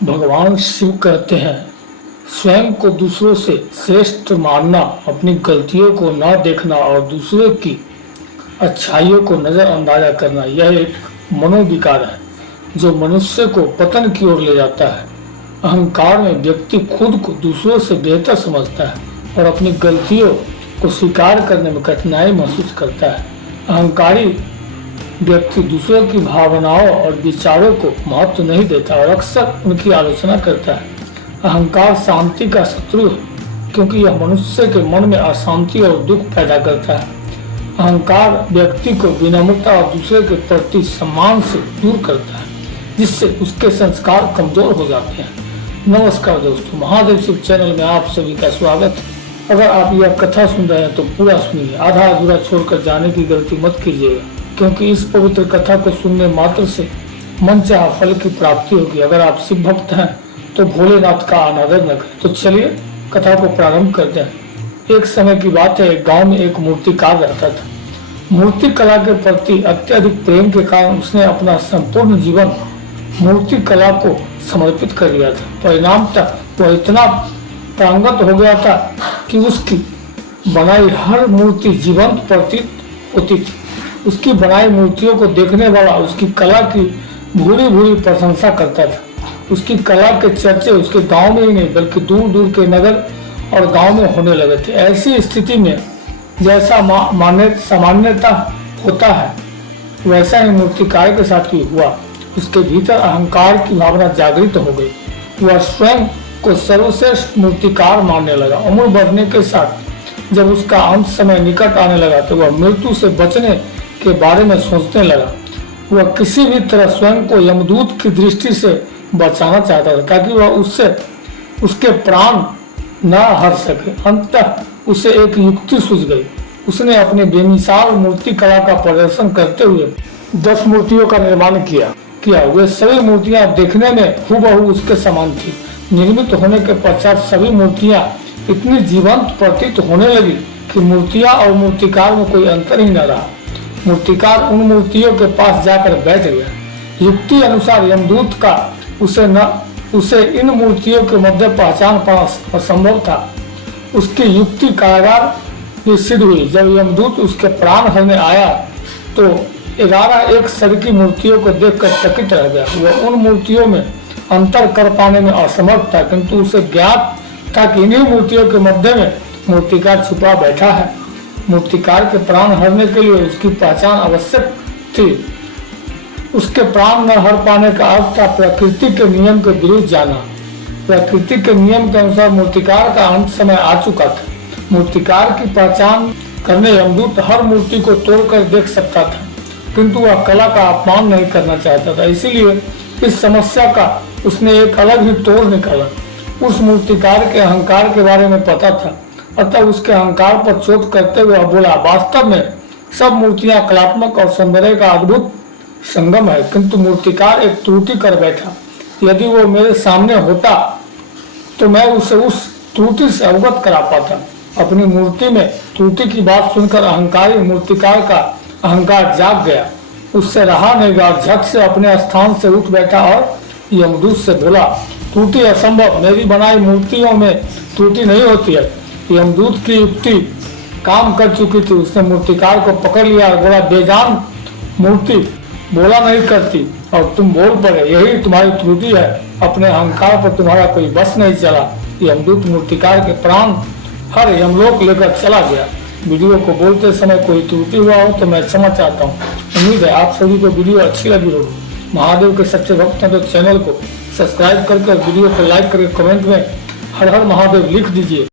भगवान शिव कहते हैं, स्वयं को दूसरों से श्रेष्ठ मानना, अपनी गलतियों को न देखना और दूसरों की अच्छाइयों को नज़रअंदाज करना, यह एक मनोविकार है जो मनुष्य को पतन की ओर ले जाता है। अहंकार में व्यक्ति खुद को दूसरों से बेहतर समझता है और अपनी गलतियों को स्वीकार करने में कठिनाई महसूस करता है। अहंकारी व्यक्ति दूसरों की भावनाओं और विचारों को महत्व नहीं देता और अक्सर उनकी आलोचना करता है। अहंकार शांति का शत्रु है क्योंकि यह मनुष्य के मन में अशांति और दुख पैदा करता है। अहंकार व्यक्ति को विनम्रता और दूसरे के प्रति सम्मान से दूर करता है, जिससे उसके संस्कार कमजोर हो जाते हैं। नमस्कार दोस्तों, महादेव शिव चैनल में आप सभी का स्वागत है। अगर आप यह कथा सुन रहे हैं तो पूरा सुनिए, आधा अधूरा छोड़कर जाने की गलती मत कीजिएगा, क्योंकि इस पवित्र कथा को सुनने मात्र से मनचाहा फल की प्राप्ति होगी। अगर आप शिव भक्त हैं तो भोलेनाथ का अनादर न करें। तो चलिए कथा को प्रारंभ करते हैं। एक समय की बात है, एक गांव में एक मूर्तिकार रहता था। मूर्ति कला के प्रति अत्यधिक प्रेम के कारण उसने अपना संपूर्ण जीवन मूर्ति कला को समर्पित कर दिया था। परिणामतः वह इतना प्रांगत हो गया था कि उसकी बनाई हर मूर्ति जीवंत प्रतीत होती थी। उसकी बनाई मूर्तियों को देखने वाला उसकी कला की भूरी भूरी प्रशंसा करता था। उसकी कला के चर्चे उसके गांव में ही नहीं बल्कि दूर दूर के नगर और गांव में होने लगे थे। ऐसी स्थिति में जैसा सामान्यता होता है वैसा ही मूर्तिकार के साथ भी हुआ। उसके भीतर अहंकार की भावना जागृत हो गई। वह स्वयं को सर्वश्रेष्ठ मूर्तिकार मानने लगा। उम्र बढ़ने के साथ जब उसका अंत समय निकट आने लगा तो वह मृत्यु से बचने के बारे में सोचने लगा। वह किसी भी तरह स्वयं को यमदूत की दृष्टि से बचाना चाहता था ताकि वह उससे उसके प्राण न हर सके। अंततः उसे एक युक्ति सूझ गई। उसने अपने बेमिसाल मूर्ति कला का प्रदर्शन करते हुए 10 मूर्तियों का निर्माण किया। वे सभी मूर्तियां देखने में हूबहू उसके समान थी। निर्मित होने के पश्चात सभी मूर्तियां इतनी जीवंत प्रतीत होने लगी कि मूर्तियां और मूर्तिकार में कोई अंतर ही न रहा। मूर्तिकार उन मूर्तियों के पास जाकर बैठ गया। युक्ति अनुसार यमदूत का उसे इन मूर्तियों के मध्य पहचान पाना असंभव था। उसकी युक्ति कारागार भी सिद्ध हुई। जब यमदूत उसके प्राण हरने आया तो 11 एक सर की मूर्तियों को देखकर चकित रह गया। वह उन मूर्तियों में अंतर कर पाने में असमर्थ था, किंतु उसे ज्ञात था कि इन्हीं मूर्तियों के मध्य में मूर्तिकार छुपा बैठा है। मूर्तिकार के प्राण हरने के लिए उसकी पहचान आवश्यक थी। उसके प्राण न हर पाने का अर्थ था प्रकृति के नियम के विरुद्ध जाना। प्रकृति के नियम के अनुसार मूर्तिकार का अंत समय आ चुका था। मूर्तिकार की पहचान करने यमदूत हर मूर्ति को तोड़कर देख सकता था, किंतु वह कला का अपमान नहीं करना चाहता था। इसीलिए इस समस्या का उसने एक अलग ही तोड़ निकाला। उस मूर्तिकार के अहंकार के बारे में पता था, अतः उसके अहंकार पर चोट करते हुए बोला, वास्तव में सब मूर्तियां कलात्मक और सौंदर्य का अद्भुत संगम है, किंतु मूर्तिकार एक त्रुटि कर बैठा। यदि वो मेरे सामने होता तो मैं उसे उस त्रुटि से अवगत करा पाता। अपनी मूर्ति में त्रुटि की बात सुनकर अहंकारी मूर्तिकार का अहंकार जाग गया। उससे रहा नहीं गया, झट से अपने स्थान से उठ बैठा और यमदूत से बोला, त्रुटि असंभव, मेरी बनाई मूर्तियों में त्रुटि नहीं होती है। यमदूत की युक्ति काम कर चुकी थी। उसने मूर्तिकार को पकड़ लिया और बोला, बेजान मूर्ति बोला नहीं करती और तुम बोल पड़े, यही तुम्हारी त्रुटि है। अपने अहंकार पर तुम्हारा कोई बस नहीं चला। यमदूत मूर्तिकार के प्राण हर यमलोक लेकर चला गया। वीडियो को बोलते समय कोई त्रुटि हुआ हो तो मैं क्षमा चाहता हूँ। उम्मीद है आप सभी को वीडियो अच्छी लगी होगी। महादेव के सच्चे भक्त हैं तो चैनल को सब्सक्राइब करके वीडियो को लाइक करके कमेंट में हर हर महादेव लिख दीजिए।